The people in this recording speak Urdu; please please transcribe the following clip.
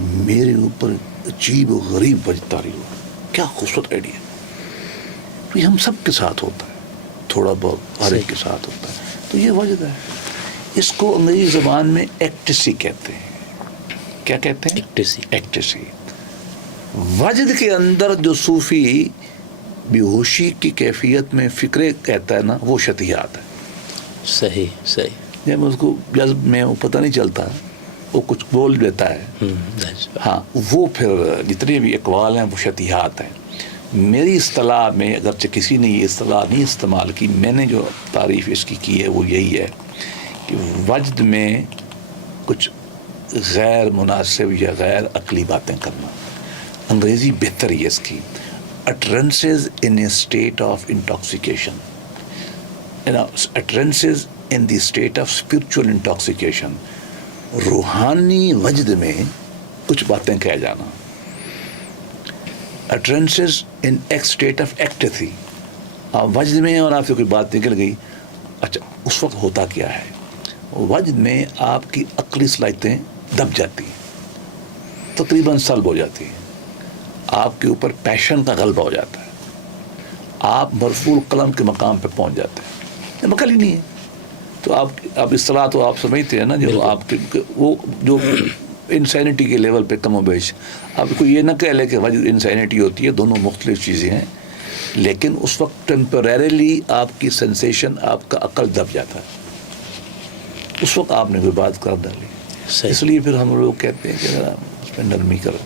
میرے اوپر عجیب و غریب وجد طاری ہوا. کیا خوبصورت آئیڈیا. یہ ہم سب کے ساتھ ہوتا ہے, تھوڑا بہت ہر ایک کے ساتھ ہوتا ہے. تو یہ وجد ہے. اس کو انگریزی زبان میں ایکٹسی کہتے ہیں. کیا کہتے ہیں؟ ایکٹسی. وجد کے اندر جو صوفی بے ہوشی کی کیفیت میں فکرے کہتا ہے نا, وہ شطحیات ہے. صحیح. جب اس کو جذب میں وہ پتہ نہیں چلتا, وہ کچھ بول دیتا ہے. ہاں, وہ پھر جتنے بھی اقوال ہیں وہ شطحیات ہیں. میری اصطلاح میں اگرچہ کسی نے یہ اصطلاح نہیں استعمال کی, میں نے جو تعریف اس کی ہے وہ یہی ہے کہ وجد میں کچھ غیر مناسب یا غیر عقلی باتیں کرنا. انگریزی بہتر ہے اس کی. utterances in a state of intoxication, utterances in the state of spiritual intoxication. روحانی وجد میں کچھ باتیں کہہ جانا. utterances in a state of ecstasy. آپ وجد میں اور آپ سے کوئی بات نکل گئی, اچھا اس وقت ہوتا کیا ہے؟ وجد میں آپ کی عقلی صلاحیتیں دب جاتی ہیں, تقریباً سلب ہو جاتی ہیں. آپ کے اوپر پیشن کا غلبہ ہو جاتا ہے. آپ مرفوع قلم کے مقام پہ پہنچ جاتے ہیں. مکل ہی نہیں ہے. تو آپ اصطلاح تو آپ سمجھتے ہیں نا, جو آپ کے وہ جو انسینٹی کے لیول پہ کم و بیش. آپ کو یہ نہ کہہ لے کہ وجد انسینٹی ہوتی ہے, دونوں مختلف چیزیں ہیں. لیکن اس وقت ٹیمپریریلی آپ کی سینسیشن, آپ کا عقل دب جاتا ہے. اس وقت آپ نے کوئی بات کر ڈالی. اس لیے پھر ہم لوگ کہتے ہیں کہ ذرا اس پہ نرمی کرو.